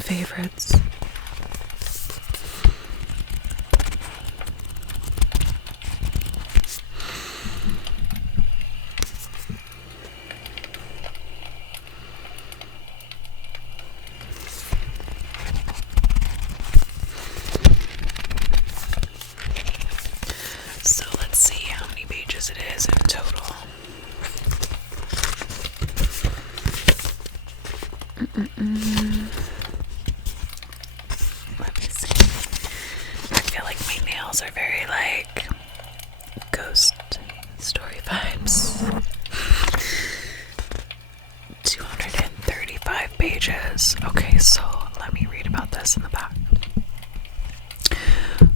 favorites. So let's see how many pages it is in total. Let me see. I feel like my nails are very like ghost story vibes. 235 pages. Okay, so let me read about this in the back.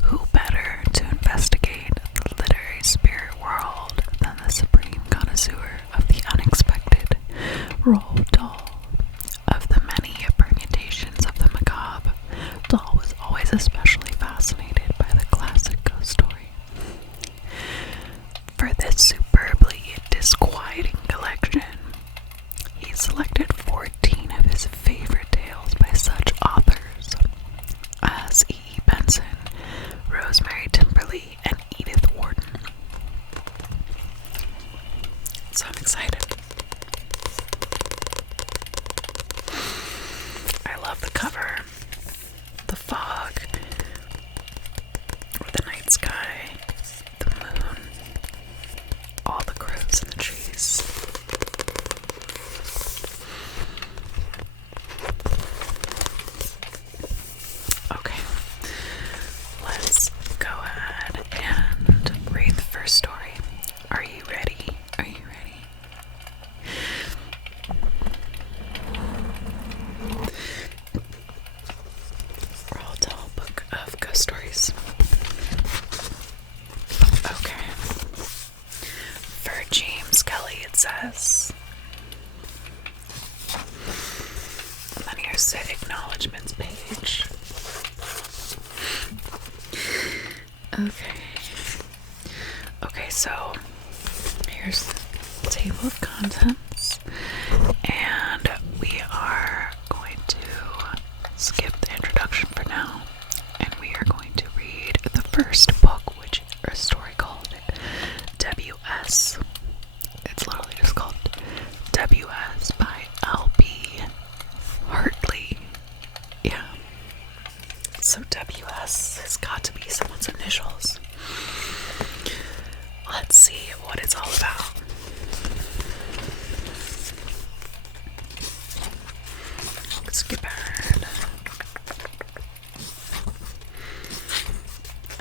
Who better to investigate the literary spirit world than the supreme connoisseur of the unexpected Roald Dahl? Of the many permutations of the macabre, Dahl was always especially fascinated by the classic ghost story. For this superbly disquieting collection, he selected 14 of his favorite tales by such authors as E. E. Benson, Rosemary Timperley, and Edith Wharton. So I'm excited. I love the cover, the fog, or the night sky, the moon, all the crows in the trees. Okay, let's go ahead and read the first story. Are you ready? Are you ready? Roald Dahl Book of Ghost Stories. Okay. For James Kelly, it says. And then here's the acknowledgements page. Okay. Okay, so here's the table of contents. And we are going to skip the introduction for now. And we are going to read the first book, which is a story called W.S. It's literally just called W.S. by L.B. Hartley. Yeah. So W.S. has got to be someone's initials. Let's see what it's all about. Skip ahead.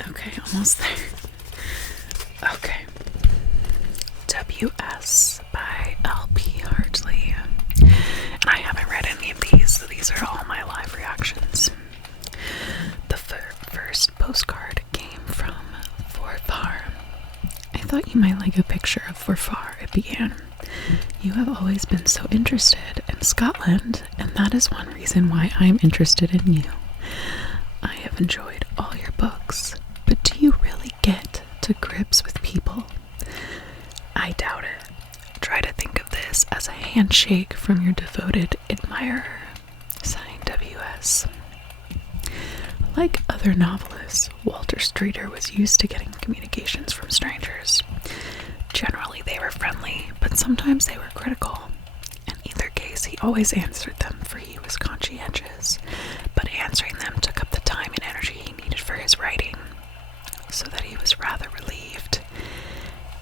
Okay, almost there. Okay. W.S. by L.B. Hartley. And I haven't read any of these, so these are all my live reactions. The first postcard came from Forfar. I thought you might like a picture of Forfar, it began. You have always been so interested in Scotland, and that is one reason why I am interested in you. I have enjoyed all your books, but do you really get to grips with people? I doubt it. Try to think of this as a handshake from your devoted admirer. Signed, W.S. Like other novelists, Walter Streeter was used to getting communications from strangers. Generally, they were friendly, but sometimes they were critical. In either case, he always answered them, for he was conscientious, but answering them took up the time and energy he needed for his writing, so that he was rather relieved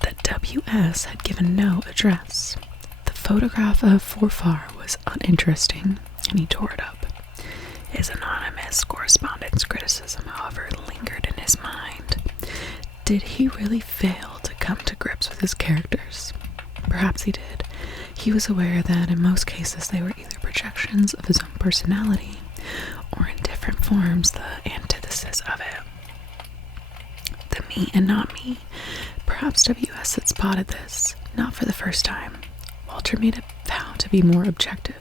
that W.S. had given no address. The photograph of Forfar was uninteresting, and he tore it up. His anonymous correspondence criticism, however, lingered in his mind. Did he really fail to come to grips with his characters? Perhaps he did. He was aware that in most cases they were either projections of his own personality, or in different forms the antithesis of it. The me and not me. Perhaps W.S. had spotted this, not for the first time. Walter made a vow to be more objective.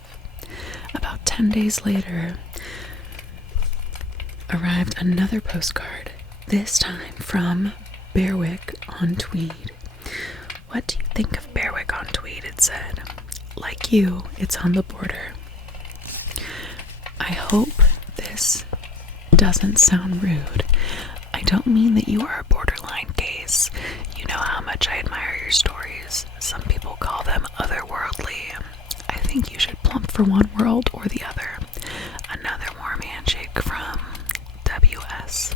About 10 days later arrived another postcard, this time from Berwick-on-Tweed. What do you think of Berwick-on-Tweed? It said. Like you, it's on the border. I hope this doesn't sound rude, I don't mean that you are a borderline case. You know how much I admire your stories. Some people call them otherworldly. I think you should plump for one world or the other. Another warm handshake from W.S.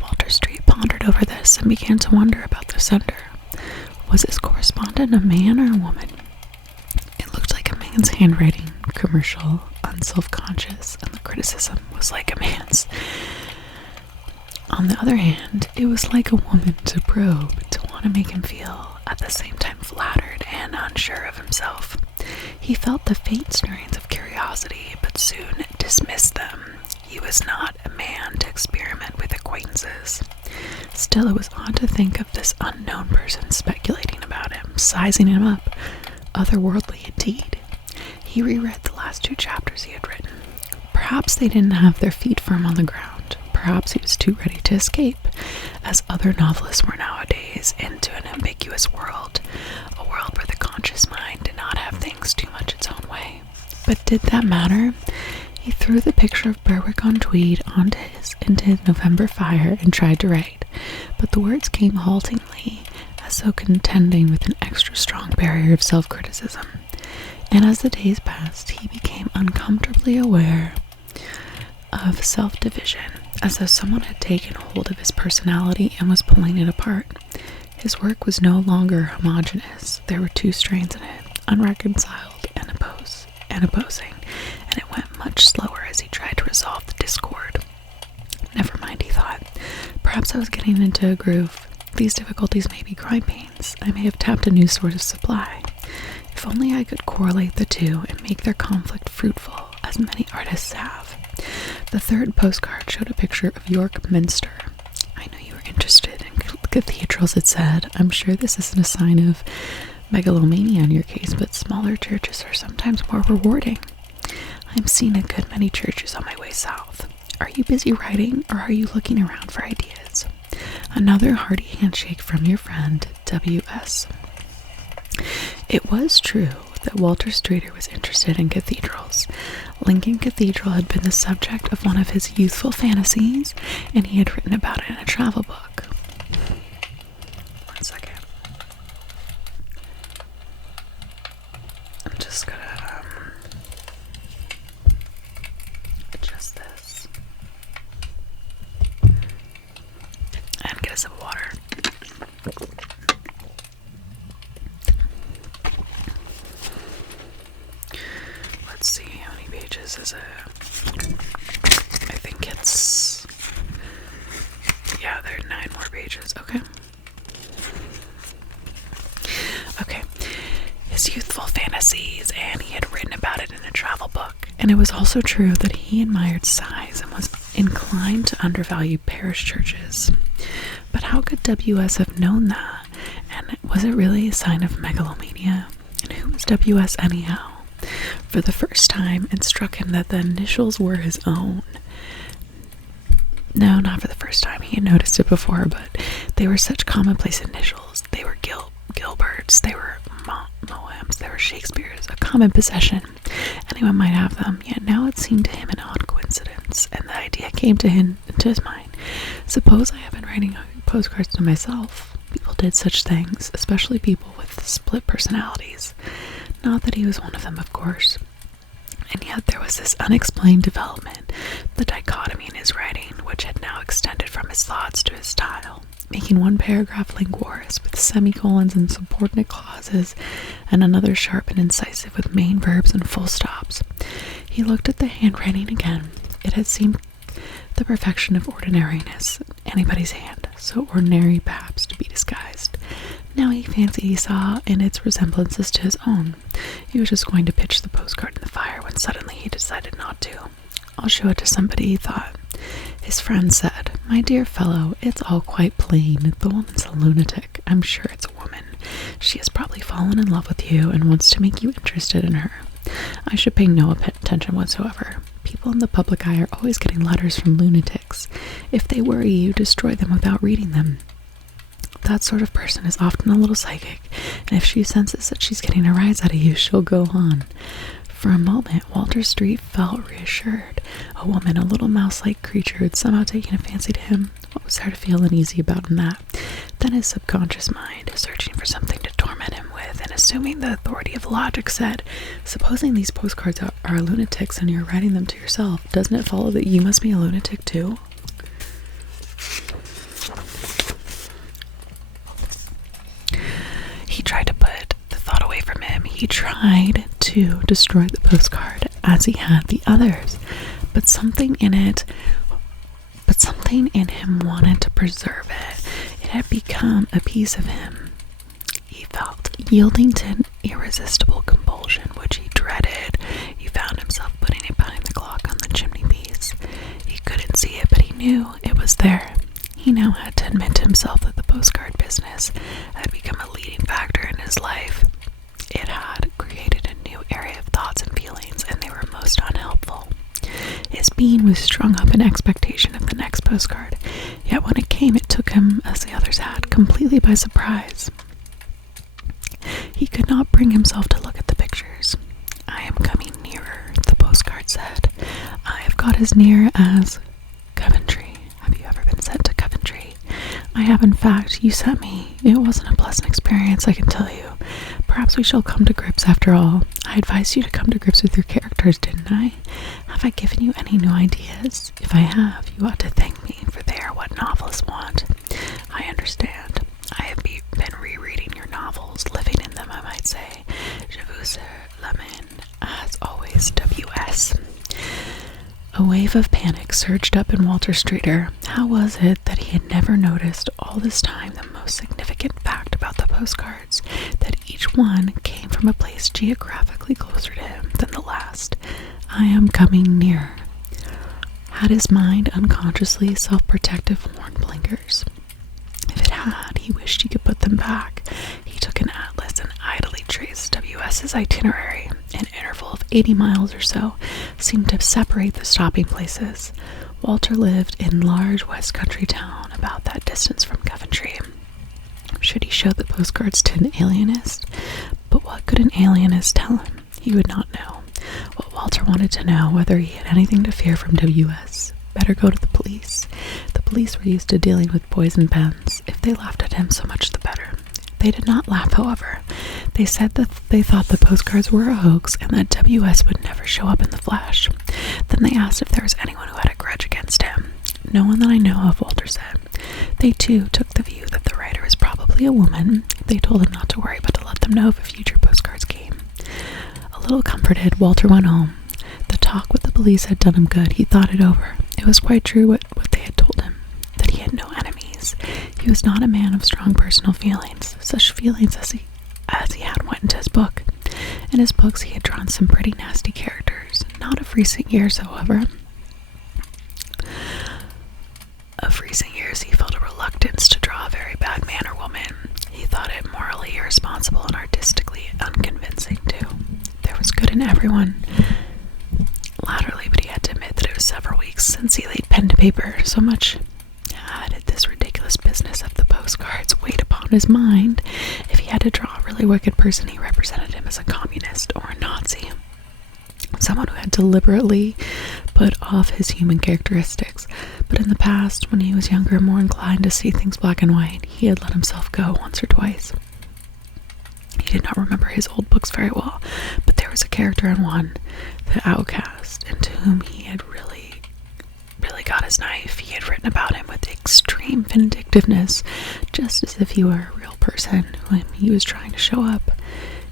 Walter Street pondered over this and began to wonder about the sender. Was his correspondent a man or a woman? It looked like a man's handwriting, commercial, unself-conscious, and the criticism was like a man's. On the other hand, it was like a woman to probe, to want to make him feel at the same time flattered and unsure of himself. He felt the faint stirrings of curiosity, but soon dismissed them. He was not a man to experiment with acquaintances. Still, it was odd to think of this unknown person speculating about him, sizing him up. Otherworldly indeed. He reread the last 2 chapters he had written. Perhaps they didn't have their feet firm on the ground. Perhaps he was too ready to escape, as other novelists were nowadays, into an ambiguous world, a world where the conscious mind did not have things too much its own way. But did that matter? He threw the picture of Berwick-on-Tweed into his November fire and tried to write, but the words came haltingly, as though contending with an extra strong barrier of self-criticism. And as the days passed, he became uncomfortably aware of self-division, as though someone had taken hold of his personality and was pulling it apart. His work was no longer homogeneous. There were 2 strains in it, unreconciled and opposing, and it went much slower as he tried to resolve the discord. Never mind, he thought. Perhaps I was getting into a groove. These difficulties may be growing pains. I may have tapped a new sort of supply. If only I could correlate the 2 and make their conflict fruitful, as many artists have. The 3rd postcard showed a picture of York Minster. I know you were interested in cathedrals, it said. I'm sure this isn't a sign of megalomania in your case, but smaller churches are sometimes more rewarding. I'm seeing a good many churches on my way south. Are you busy writing, or are you looking around for ideas? Another hearty handshake from your friend, W.S. It was true that Walter Streeter was interested in cathedrals. Lincoln Cathedral had been the subject of one of his youthful fantasies, and he had written about it in a travel book. 1 second. I'm just gonna adjust this and get a sip of water. Let's see, how many pages is it? I think it's, yeah, there are 9 more pages. Okay. His youthful fantasies, and he had written about it in a travel book. And it was also true that he admired size and was inclined to undervalue parish churches. But how could W.S. have known that? And was it really a sign of megalomania? And who was W.S. anyhow? For the first time, it struck him that the initials were his own. No, not for the first time. He had noticed it before, but they were such commonplace initials. They were Gilberts, they were Moems, they were Shakespeare's, a common possession. Anyone might have them, yet now it seemed to him an odd coincidence, and the idea came to his mind. Suppose I have been writing postcards to myself. People did such things, especially people with split personalities. Not that he was one of them, of course. And yet there was this unexplained development, the dichotomy in his writing, which had now extended from his thoughts to his style, making one paragraph languorous with semicolons and subordinate clauses, and another sharp and incisive with main verbs and full stops. He looked at the handwriting again. It had seemed the perfection of ordinariness, anybody's hand, so ordinary perhaps to be disguised. Now he fancied he saw in its resemblances to his own. He was just going to pitch the postcard in the fire when suddenly he decided not to. I'll show it to somebody, he thought. His friend said, "My dear fellow, it's all quite plain. The woman's a lunatic. I'm sure it's a woman. She has probably fallen in love with you and wants to make you interested in her. I should pay no attention whatsoever. People in the public eye are always getting letters from lunatics. If they worry you, destroy them without reading them. That sort of person is often a little psychic, and if she senses that she's getting a rise out of you, she'll go on. For a moment, Walter Street felt reassured. A woman, a little mouse-like creature, had somehow taken a fancy to him. What was there to feel uneasy about in that? Then his subconscious mind, searching for something to torment him with, and assuming the authority of logic, said, "Supposing these postcards are lunatics and you're writing them to yourself, doesn't it follow that you must be a lunatic too?" He tried to put the thought away from him. He tried to destroy the postcard as he had the others, but something in him wanted to preserve it. It had become a piece of him. He felt, yielding to an irresistible compulsion which he dreaded. He found himself putting it behind the clock on the chimney piece. He couldn't see it, but he knew it was there. He now had to admit to himself that the postcard business had become a leading factor in his life. It had created a new area of thoughts and feelings, and they were most unhelpful. His being was strung up in expectation of the next postcard, yet when it came, it took him, as the others had, completely by surprise. He could not bring himself to look at the pictures. "I am coming nearer," the postcard said. "I have got as near as Coventry. Have you ever been sent to Coventry?" "I have, in fact. You sent me. It wasn't a pleasant experience, I can tell you. Perhaps we shall come to grips after all. I advised you to come to grips with your characters, didn't I? Have I given you any new ideas? If I have, you ought to thank me, for they are what novelists want. I understand. I have been rereading your novels, living in them, I might say. Je vous l'aime, as always, W.S." A wave of panic surged up in Walter Streeter. How was it that he had never noticed all this time the most significant fact about the postcards, that each one came from a place geographically closer to him than the last? "I am coming nearer." Had his mind unconsciously self-protective worn blinkers? If it had, he wished he could put them back. He took an atlas and idly traced W.S.'s itinerary. An interval of 80 miles or so seemed to separate the stopping places. Walter lived in a large west country town about that distance from Coventry. Should he show the postcards to an alienist? But what could an alienist tell him? He would not know. What Walter wanted to know, whether he had anything to fear from W.S. Better go to the police. The police were used to dealing with poison pens. If they laughed at him, so much the better. They did not laugh, however. They said that they thought the postcards were a hoax and that W.S. would never show up in the flesh. Then they asked if there was anyone who had a grudge against him. "No one that I know of," Walter said. They, too, took the view that the writer was probably a woman. They told him not to worry, but to let them know if future postcards came. A little comforted, Walter went home. The talk with the police had done him good. He thought it over. It was quite true what they had told him, that he had no enemies. He was not a man of strong personal feelings. Such feelings as he had went into his book. In his books he had drawn some pretty nasty characters. Not of recent years, however. Of recent years he felt a reluctance to draw a very bad man or woman. He thought it morally irresponsible and artistically unconvincing, too. There was good in everyone. Latterly, but he had to admit that it was several weeks since he laid pen to paper. So much had this ridiculous business of the postcards weighed upon his mind. If he had to draw a really wicked person, he represented him as a communist or a Nazi. Someone who had deliberately put off his human characteristics. But in the past, when he was younger and more inclined to see things black and white, he had let himself go once or twice. He did not remember his old books very well, but there was a character in one, the outcast, into whom he had really got his knife. He had written about him with extreme vindictiveness, just as if he were a real person whom he was trying to show up.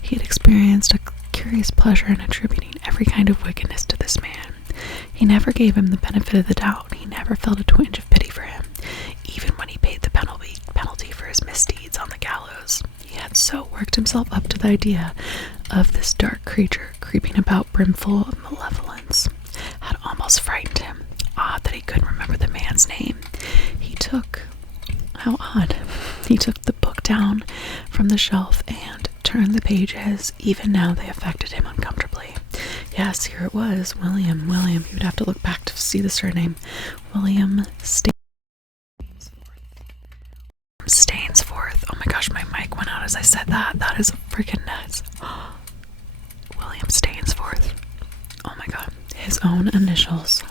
He had experienced a curious pleasure in attributing every kind of wickedness to this man. He never gave him the benefit of the doubt. He never felt a twinge of pity for him, even when he paid the penalty for his misdeeds on the gallows. He had so worked himself up to the idea of this dark creature creeping about brimful of malevolence, had almost frightened him. Odd that he couldn't remember the man's name. How odd. He took the book down from the shelf and turned the pages. Even now they affected him uncomfortably. Yes, here it was. William. He would have to look back to see the surname. William Stainsforth. Oh my gosh, my mic went out as I said that. That is freaking nuts. William Stainsforth. Oh my god, his own initials.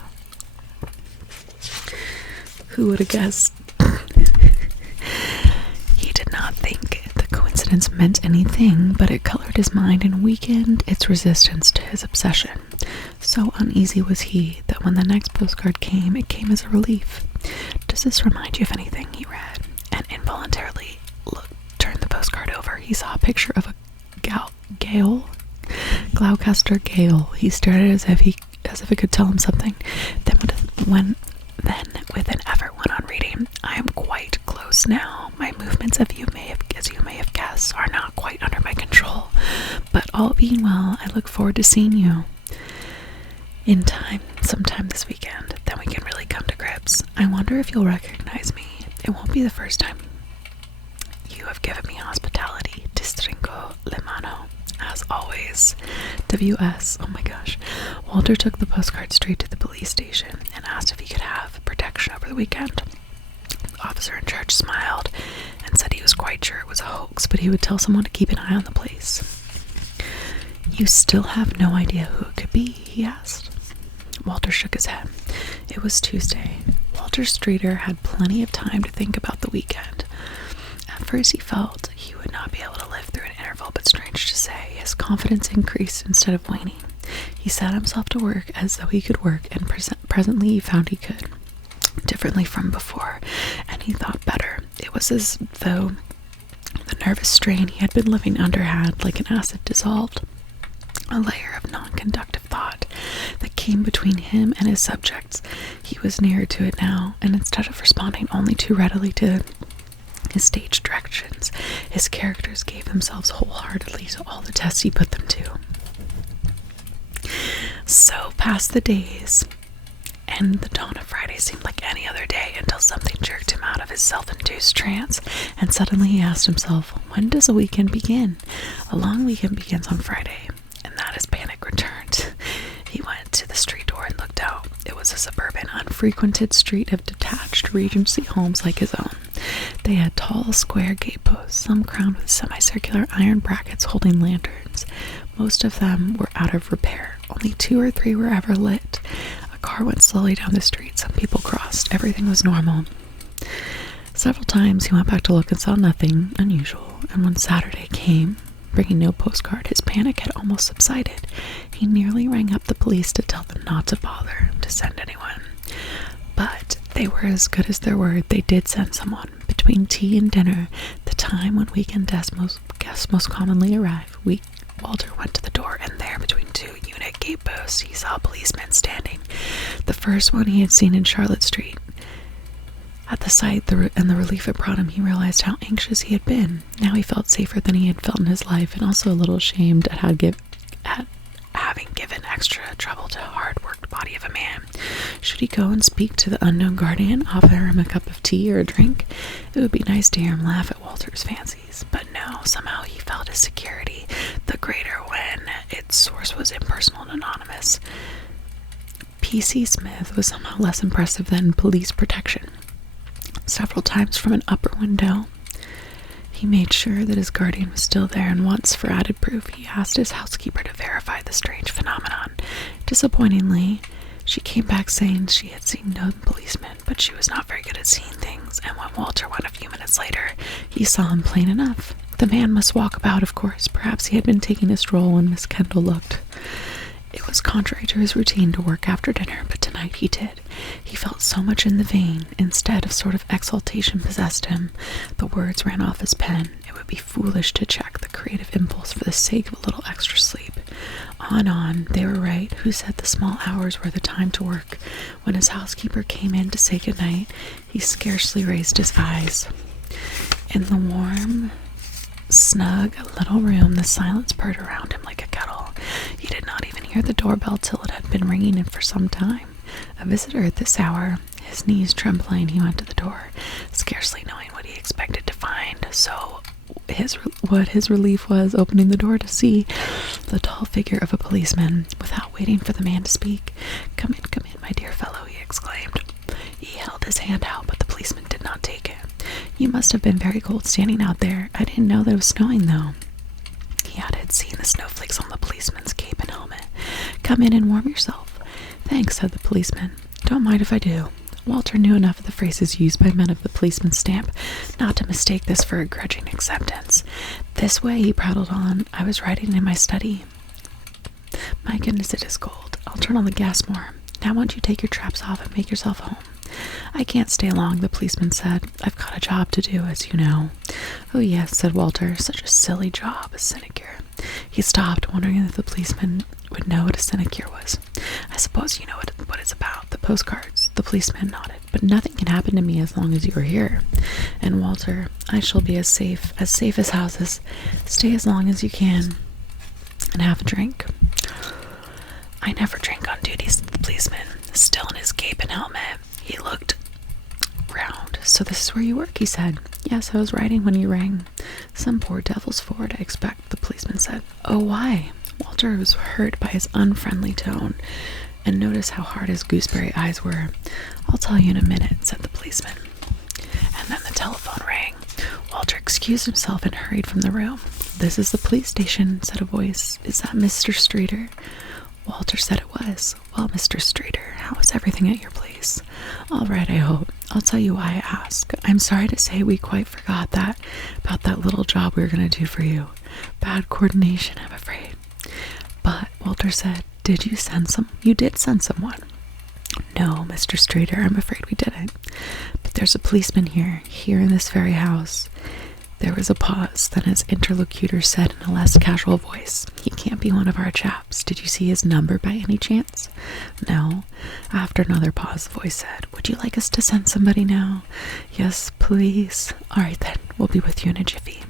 Who would have guessed? He did not think the coincidence meant anything, but it colored his mind and weakened its resistance to his obsession. So uneasy was he that when the next postcard came, it came as a relief. "Does this remind you of anything?" he read, and involuntarily turned the postcard over. He saw a picture of a Gloucester Gale. He stared at it as if it could tell him something. Then with an effort went on reading. "I am quite close now. My movements, as you may have guessed, are not quite under my control. But all being well, I look forward to seeing you in time, sometime this weekend. Then we can really come to grips. I wonder if you'll recognize me. It won't be the first time you have given me hospitality. Distingo le mano. As always, W.S." Oh my gosh. Walter took the postcard straight to the police station and asked if he could have protection over the weekend. The officer in charge smiled and said he was quite sure it was a hoax, but he would tell someone to keep an eye on the place. "You still have no idea who it could be?" he asked. Walter shook his head. It was Tuesday. Walter Streeter had plenty of time to think about the weekend. At first he felt he would not be able to live through an interval, but strange to say, his confidence increased instead of waning. He set himself to work as though he could work, and presently he found he could. Differently from before, and he thought better. It was as though the nervous strain he had been living under had, like an acid, dissolved. A layer of non-conductive thought that came between him and his subjects. He was nearer to it now, and instead of responding only too readily to his stage directions, his characters gave themselves wholeheartedly to all the tests he put them to. So passed the days, and the dawn of Friday seemed like any other day until something jerked him out of his self-induced trance, and suddenly he asked himself, when does a weekend begin? A long weekend begins on Friday, and that his panic returned. He went to the street door and looked out. It was a suburban, unfrequented street of detached Regency homes like his own. They had tall, square gateposts, some crowned with semicircular iron brackets holding lanterns. Most of them were out of repair. Only 2 or 3 were ever lit. A car went slowly down the street. Some people crossed. Everything was normal. Several times he went back to look and saw nothing unusual, and when Saturday came, bringing no postcard, his panic had almost subsided. He nearly rang up the police to tell them not to bother to send anyone. But they were as good as their word. They did send someone. Between tea and dinner, the time when weekend guests most commonly arrive, Walter went to the door, and there, between 2 unit gateposts, he saw a policeman standing. The first one he had seen in Charlotte Street. At the sight and the relief it brought him, he realized how anxious he had been. Now he felt safer than he had felt in his life, and also a little ashamed at having given extra trouble to a hard-worked body of a man. Should he go and speak to the unknown guardian, offer him a cup of tea or a drink? It would be nice to hear him laugh at Walter's fancies. But no, somehow he felt his security the greater when its source was impersonal and anonymous. P.C. Smith was somehow less impressive than police protection. Several times from an upper window, he made sure that his guardian was still there, and once, for added proof, he asked his housekeeper to verify the strange phenomenon. Disappointingly, she came back saying she had seen no policeman, but she was not very good at seeing things, and when Walter went a few minutes later, he saw him plain enough. The man must walk about, of course. Perhaps he had been taking a stroll when Miss Kendall looked. It was contrary to his routine to work after dinner, but tonight he did. He felt so much in the vein. Instead, a sort of exaltation possessed him. The words ran off his pen. It would be foolish to check the creative impulse for the sake of a little extra sleep. On. They were right. Who said the small hours were the time to work? When his housekeeper came in to say good night, he scarcely raised his eyes. In the warm, snug little room, the silence purred around him like a kettle. He did not even hear the doorbell till it had been ringing in for some time. A visitor at this hour. His knees trembling, he went to the door, scarcely knowing what he expected to find. So what his relief was, opening the door to see the tall figure of a policeman. Without waiting for the man to speak, come in, my dear fellow," he exclaimed. He held his hand out, but the policeman did not take it. "You must have been very cold standing out there. I didn't know that it was snowing, though." He had seen the snowflakes on the policeman's cape Come in and warm yourself." "Thanks," said the policeman. "Don't mind if I do." Walter knew enough of the phrases used by men of the policeman's stamp not to mistake this for a grudging acceptance. "This way," he prattled on. "I was writing in my study. My goodness, it is cold. I'll turn on the gas more. Now won't you take your traps off and make yourself home?" "I can't stay long," the policeman said. "I've got a job to do, as you know." "Oh yes," said Walter. "Such a silly job, a sinecure." He stopped, wondering if the policeman would know what a sinecure was. "I suppose you know what it's about, the postcards." The policeman nodded. "But nothing can happen to me as long as you are here." "And Walter, I shall be as safe as houses. Stay as long as you can and have a drink." "I never drink on duty," said the policeman, still in his cape and helmet. He looked round. "So this is where you work," he said. "Yes, I was writing when you rang." "Some poor devil's Ford, I expect," the policeman said. "Oh, why?" Walter was hurt by his unfriendly tone, and noticed how hard his gooseberry eyes were. "I'll tell you in a minute," said the policeman. And then the telephone rang. Walter excused himself and hurried from the room. "This is the police station," said a voice. "Is that Mr. Streeter?" Walter said it was. "Well, Mr. Streeter, how is everything at your place?" "All right, I hope. I'll tell you why I ask. I'm sorry to say we quite forgot about that little job we were going to do for you. Bad coordination, I'm afraid." "But," Walter said, you did send someone." "No, Mr. Streeter, I'm afraid we didn't. But there's a policeman here in this very house." There was a pause, then his interlocutor said in a less casual voice, "He can't be one of our chaps. Did you see his number by any chance?" "No." After another pause, the voice said, "Would you like us to send somebody now?" "Yes, please." "All right then, we'll be with you in a jiffy."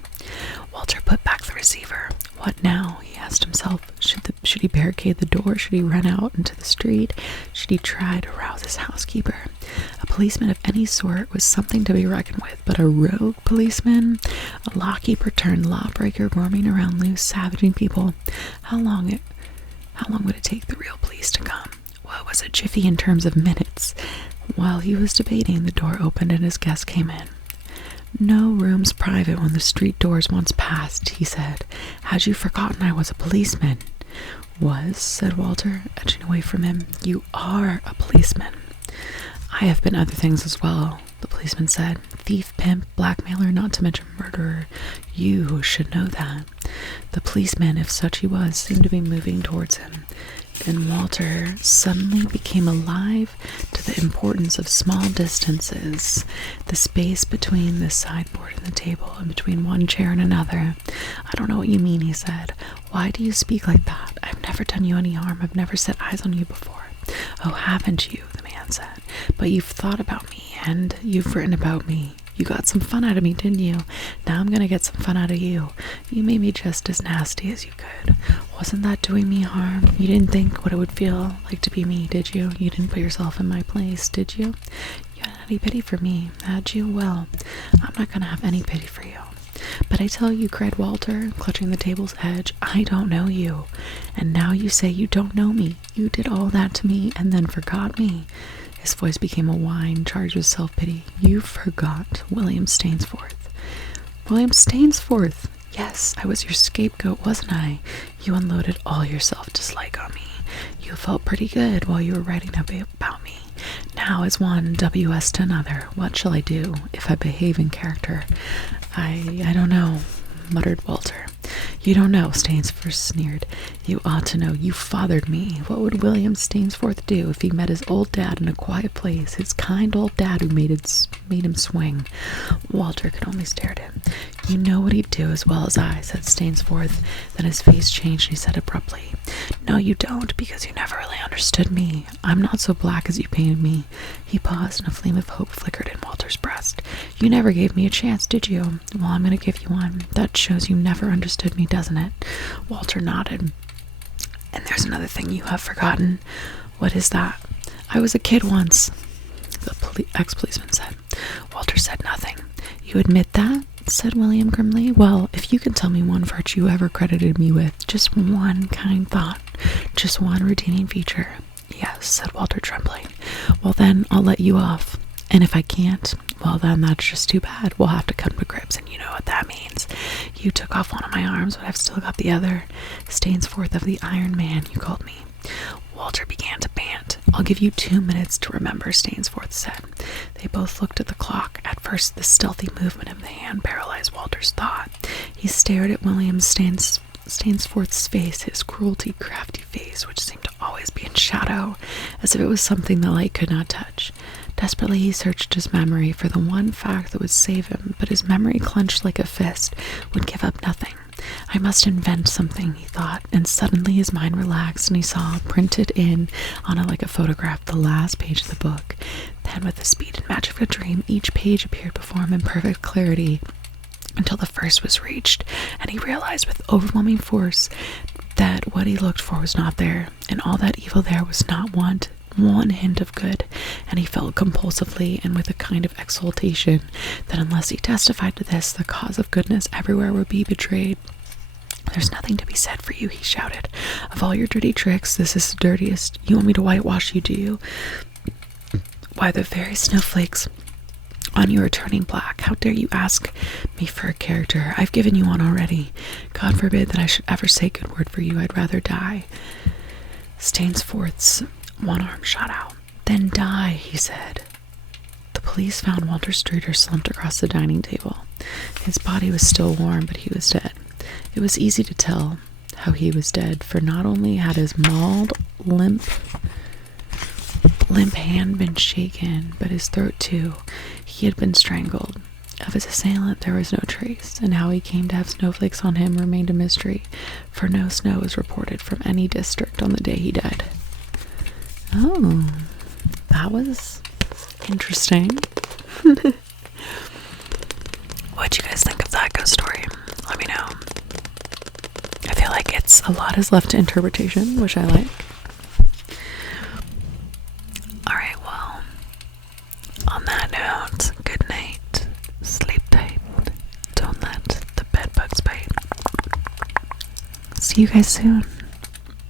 Walter put back the receiver. What now? He asked himself. Should he barricade the door? Should he run out into the street? Should he try to rouse his housekeeper? A policeman of any sort was something to be reckoned with, but a rogue policeman? A lawkeeper turned lawbreaker roaming around loose, savaging people? How long would it take the real police to come? Well, it was a jiffy in terms of minutes. While he was debating, the door opened and his guest came in. "No room's private when the street door's once passed," he said. "Had you forgotten I was a policeman?" "Was," said Walter, edging away from him. "You are a policeman." "I have been other things as well," the policeman said. "Thief, pimp, blackmailer, not to mention murderer. You should know that." The policeman, if such he was, seemed to be moving towards him, and Walter suddenly became alive to the importance of small distances, the space between the sideboard and the table, and between one chair and another. "I don't know what you mean," he said. "Why do you speak like that? I've never done you any harm. I've never set eyes on you before." "Oh, haven't you?" the man said. "But you've thought about me, and you've written about me. You got some fun out of me, didn't you? Now I'm gonna get some fun out of you. You made me just as nasty as you could. Wasn't that doing me harm? You didn't think what it would feel like to be me, did you? You didn't put yourself in my place, did you? You had any pity for me, had you? Well, I'm not gonna have any pity for you." "But I tell you," cried Walter, clutching the table's edge, "I don't know you. And now you say you don't know me. You did all that to me and then forgot me." His voice became a whine charged with self-pity. "You forgot William Stainsforth." "William Stainsforth!" "Yes, I was your scapegoat, wasn't I? You unloaded all your self-dislike on me. You felt pretty good while you were writing about me. Now, as one WS to another, what shall I do if I behave in character?" I don't know," muttered Walter. "You don't know," Stainsforth sneered. "You ought to know. You fathered me. What would William Stainsforth do if he met his old dad in a quiet place, his kind old dad who made him swing?" Walter could only stare at him. "You know what he'd do as well as I," said Stainsforth. Then his face changed and he said abruptly, "No, you don't, because you never really understood me. I'm not so black as you painted me." He paused and a flame of hope flickered in Walter's breast. "You never gave me a chance, did you? Well, I'm going to give you one. That shows you never understood me, doesn't it?" Walter nodded. "And there's another thing you have forgotten." "What is that?" "I was a kid once," the ex-policeman said. Walter said nothing. "You admit that?" said William grimly. "Well, if you can tell me one virtue you ever credited me with, just one kind thought, just one redeeming feature." "Yes," said Walter, trembling. "Well, then I'll let you off. And if I can't, well, then that's just too bad. We'll have to come to grips, and you know what that means. You took off one of my arms, but I've still got the other. Stainsforth of the Iron Man, you called me. Walter began to pant. "I'll give you 2 minutes to remember," Stainsforth said. They both looked at the clock. At first, the stealthy movement of the hand paralyzed Walter's thought. He stared at William Stainsforth's face, his cruelty, crafty face, which seemed to always be in shadow, as if it was something the light could not touch. Desperately, he searched his memory for the one fact that would save him, but his memory, clenched like a fist, would give up nothing. "I must invent something," he thought, and suddenly his mind relaxed and he saw, printed in on it like a photograph, the last page of the book. Then, with the speed and magic of a dream, each page appeared before him in perfect clarity until the first was reached, and he realized with overwhelming force that what he looked for was not there, and all that evil there was not one hint of good, and he felt compulsively and with a kind of exultation that unless he testified to this, the cause of goodness everywhere would be betrayed. "There's nothing to be said for you," he shouted. "Of all your dirty tricks, this is the dirtiest. You want me to whitewash you, do you? Why, the very snowflakes on you are turning black. How dare you ask me for a character? I've given you one already. God forbid that I should ever say a good word for you. I'd rather die." Stainsforth's one arm shot out. "Then die," he said. The police found Walter Streeter slumped across the dining table. His body was still warm, but he was dead. It was easy to tell how he was dead, for not only had his mauled, limp hand been shaken, but his throat too. He had been strangled. Of his assailant there was no trace, and how he came to have snowflakes on him remained a mystery, for no snow was reported from any district on the day he died. Oh, that was interesting. What'd you guys think of that ghost story? Let me know. I feel like a lot is left to interpretation, which I like. Alright, well, on that note, good night, sleep tight, don't let the bed bugs bite. See you guys soon.